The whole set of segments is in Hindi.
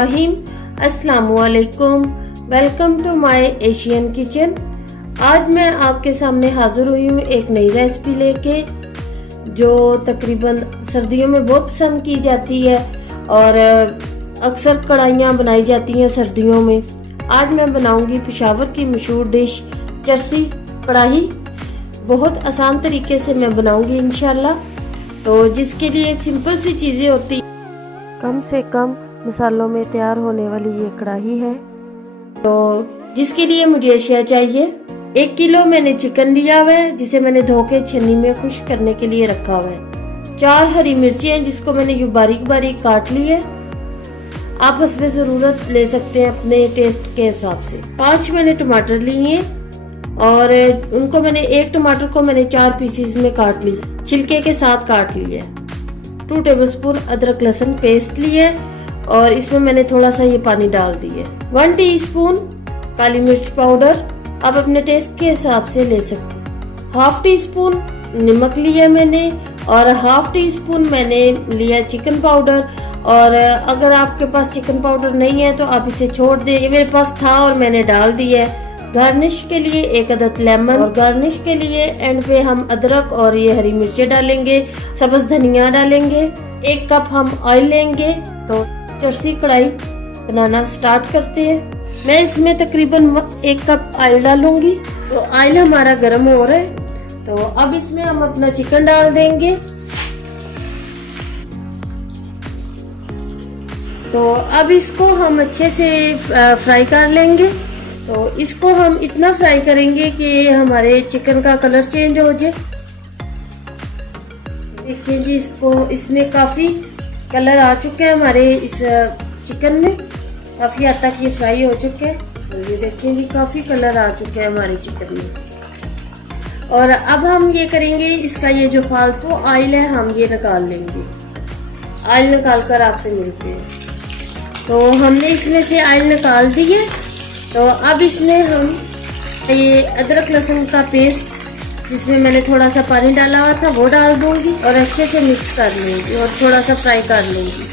बिस्मिल्लाहिर्रहमानिर्रहीम। अस्सलामुअलैकुम। Welcome to my Asian kitchen. आज मैं आपके सामने हाजिर हुई हूँ एक नई रेसिपी लेके जो तकरीबन सर्दियों में बहुत पसंद की जाती है और अक्सर कढ़ाइयाँ बनाई जाती हैं सर्दियों में। आज मैं बनाऊंगी पेशावर की मशहूर डिश चरसी कढ़ाई। बहुत आसान तरीके से मैं बनाऊंगी इंशाल्लाह। तो जिसके लिए सिंपल सी चीज़ें होती, कम से कम मसालों में तैयार होने वाली ये कढ़ाई है। तो जिसके लिए मुझे अशिया चाहिए, 1 किलो मैंने चिकन लिया हुआ है जिसे मैंने धो के छन्नी में खुश्क करने के लिए रखा हुआ है। 4 हरी मिर्ची हैं जिसको मैंने यूं बारीक बारीक काट ली है। आप हस्बे ज़रूरत ले सकते हैं अपने टेस्ट के हिसाब से। 5 मैंने टमाटर लिए और उनको मैंने एक टमाटर को मैंने 4 पीसेस में काट ली, छिलके के साथ काट लिए। 2 टेबलस्पून अदरक लहसुन पेस्ट लिए और इसमें मैंने थोड़ा सा ये पानी डाल दिए। 1 टीस्पून काली मिर्च पाउडर, आप अपने टेस्ट के हिसाब से ले सकते हैं। 1/2 टीस्पून नमक लिया मैंने और 1/2 टीस्पून मैंने लिया चिकन पाउडर। और अगर आपके पास चिकन पाउडर नहीं है तो आप इसे छोड़ दें, ये मेरे पास था और मैंने डाल दिया है। गार्निश के लिए 1 अदद लेमन और गार्निश के लिए एंड पे हम अदरक और ये हरी मिर्चें डालेंगे, सब्ज धनिया डालेंगे। 1 कप हम ऑयल लेंगे। तो चरसी कढ़ाई बनाना स्टार्ट करते हैं। मैं इसमें तकरीबन 1 कप ऑयल डालूंगी। तो ऑयल हमारा गर्म हो रहा है, तो अब इसमें हम अपना चिकन डाल देंगे। तो अब इसको हम अच्छे से फ्राई कर लेंगे। तो इसको हम इतना फ्राई करेंगे कि हमारे चिकन का कलर चेंज हो जाए। देखिए जी, इसमें काफ़ी कलर आ चुके हैं हमारे इस चिकन में, काफ़ी हद तक ये फ्राई हो चुके हैं। तो ये देखिए जी, काफ़ी कलर आ चुके हैं हमारे चिकन में। और अब हम ये करेंगे, इसका ये जो फालतू ऑयल है हम ये निकाल लेंगे। ऑयल निकाल कर आपसे मिलते हैं। तो हमने इसमें से ऑयल निकाल दी है। तो अब इसमें हम ये अदरक लहसुन का पेस्ट जिसमें मैंने थोड़ा सा पानी डाला हुआ था वो डाल दूंगी और अच्छे से मिक्स कर लूँगी और थोड़ा सा फ्राई कर लूँगी।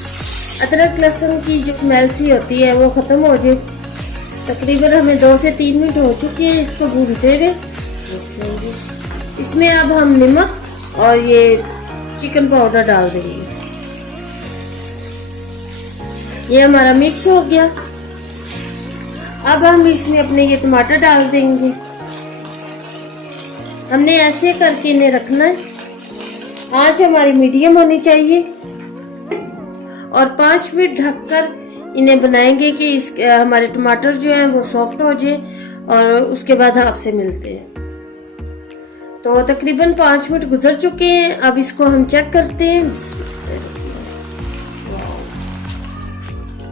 अदरक लहसुन की जो स्मेल सी होती है वो ख़त्म हो जाए। तकरीबन हमें 2 से 3 मिनट हो चुके हैं इसको भूनते हुए। इसमें अब हम नमक और ये चिकन पाउडर डाल देंगे। ये हमारा मिक्स हो गया। अब हम इसमें अपने ये टमाटर डाल देंगे। हमने ऐसे करके इन्हें रखना है। आंच हमारी मीडियम होनी चाहिए और 5 मिनट ढककर इन्हें बनाएंगे कि हमारे टमाटर जो है वो सॉफ्ट हो जाए और उसके बाद आपसे मिलते हैं। तो तकरीबन 5 मिनट गुजर चुके हैं। अब इसको हम चेक करते हैं।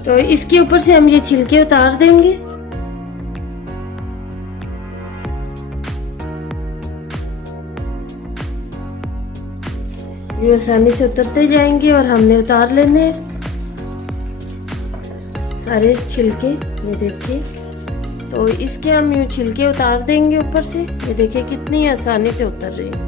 तो इसके ऊपर से हम ये छिलके उतार देंगे। ये आसानी से उतरते जाएंगे और हमने उतार लेने सारे छिलके। ये देखिए, तो इसके हम यूँ छिलके उतार देंगे ऊपर से। ये देखिए कितनी आसानी से उतर रहे हैं।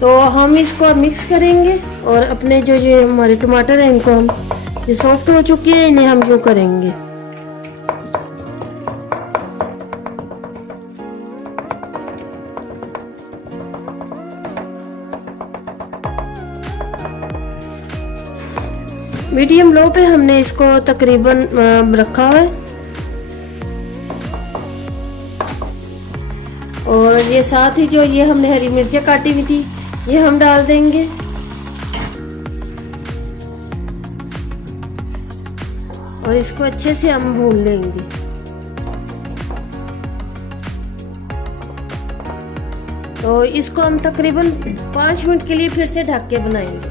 तो हम इसको मिक्स करेंगे और अपने जो ये हमारे टमाटर हैं इनको हम ये सॉफ्ट हो चुके हैं, इन्हें हम यूँ करेंगे। मीडियम लो पे हमने इसको तकरीबन रखा है और ये साथ ही जो ये हमने हरी मिर्चें काटी हुई थी ये हम डाल देंगे। और इसको अच्छे से हम भून लेंगे। तो इसको हम तकरीबन 5 मिनट के लिए फिर से ढक के बनाएंगे।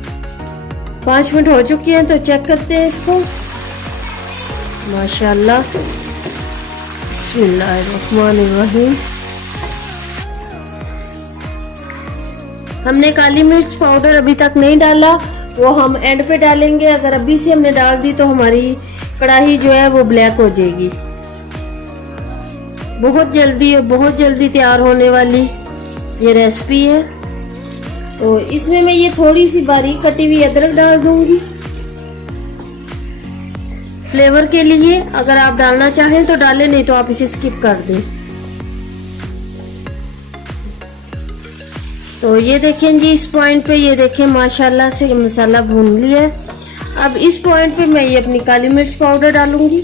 5 मिनट हो चुके हैं, तो चेक करते हैं इसको। माशाल्लाह, बिस्मिल्लाहिर्रहमानिर्रहीम। हमने काली मिर्च पाउडर अभी तक नहीं डाला, वो हम एंड पे डालेंगे। अगर अभी से हमने डाल दी तो हमारी कढ़ाई जो है वो ब्लैक हो जाएगी। बहुत जल्दी तैयार होने वाली ये रेसिपी है। तो इसमें मैं ये थोड़ी सी बारीक कटी हुई अदरक डाल दूंगी फ्लेवर के लिए। अगर आप डालना चाहें तो डालें, नहीं तो आप इसे स्किप कर दें। तो ये देखें जी, इस पॉइंट पे ये देखें माशाल्लाह से मसाला भून लिया है। अब इस पॉइंट पे मैं ये अपनी काली मिर्च पाउडर डालूंगी।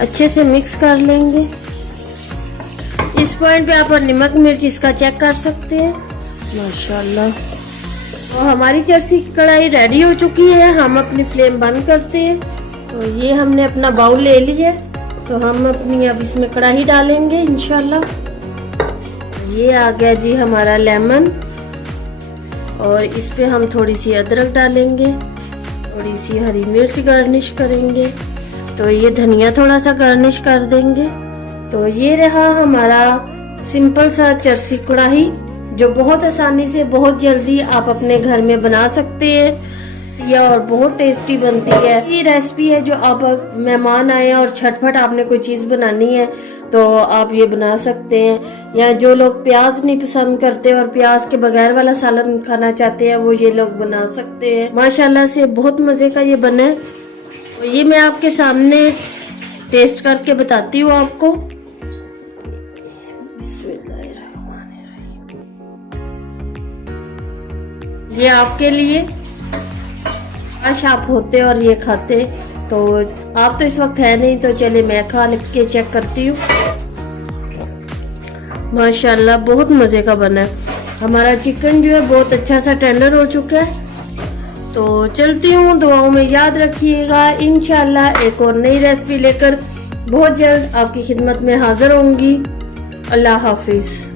अच्छे से मिक्स कर लेंगे। इस पॉइंट पे आप नमक मिर्च इसका चेक कर सकते हैं। माशाल्लाह, तो हमारी चरसी की कढ़ाई रेडी हो चुकी है। हम अपनी फ्लेम बंद करते हैं। तो ये हमने अपना बाउल ले लिया, तो हम अपनी अब इसमें कढ़ाई डालेंगे इंशाल्लाह। ये आ गया जी हमारा लेमन, और इस पे हम थोड़ी सी अदरक डालेंगे, थोड़ी सी हरी मिर्च गार्निश करेंगे, तो ये धनिया थोड़ा सा गार्निश कर देंगे। तो ये रहा हमारा सिंपल सा चरसी कढ़ाई, जो बहुत आसानी से बहुत जल्दी आप अपने घर में बना सकते हैं। यह और बहुत टेस्टी बनती है। ये रेसिपी है जो आप मेहमान आए और झटपट आपने कोई चीज़ बनानी है तो आप ये बना सकते हैं। या जो लोग प्याज नहीं पसंद करते और प्याज के बगैर वाला सालन खाना चाहते हैं, वो ये लोग बना सकते हैं। माशाल्लाह से बहुत मज़े का ये बना है। तो ये मैं आपके सामने टेस्ट करके बताती हूँ आपको। ये आपके लिए, काश आप होते और ये खाते। तो आप तो इस वक्त है नहीं, तो चले मैं खा के चेक करती हूँ। माशाल्लाह बहुत मज़े का बना है। हमारा चिकन जो है बहुत अच्छा सा टेंडर हो चुका है। तो चलती हूँ, दुआओं में याद रखिएगा। इंशाल्लाह एक और नई रेसिपी लेकर बहुत जल्द आपकी खिदमत में हाजिर होंगी। अल्लाह हाफिज।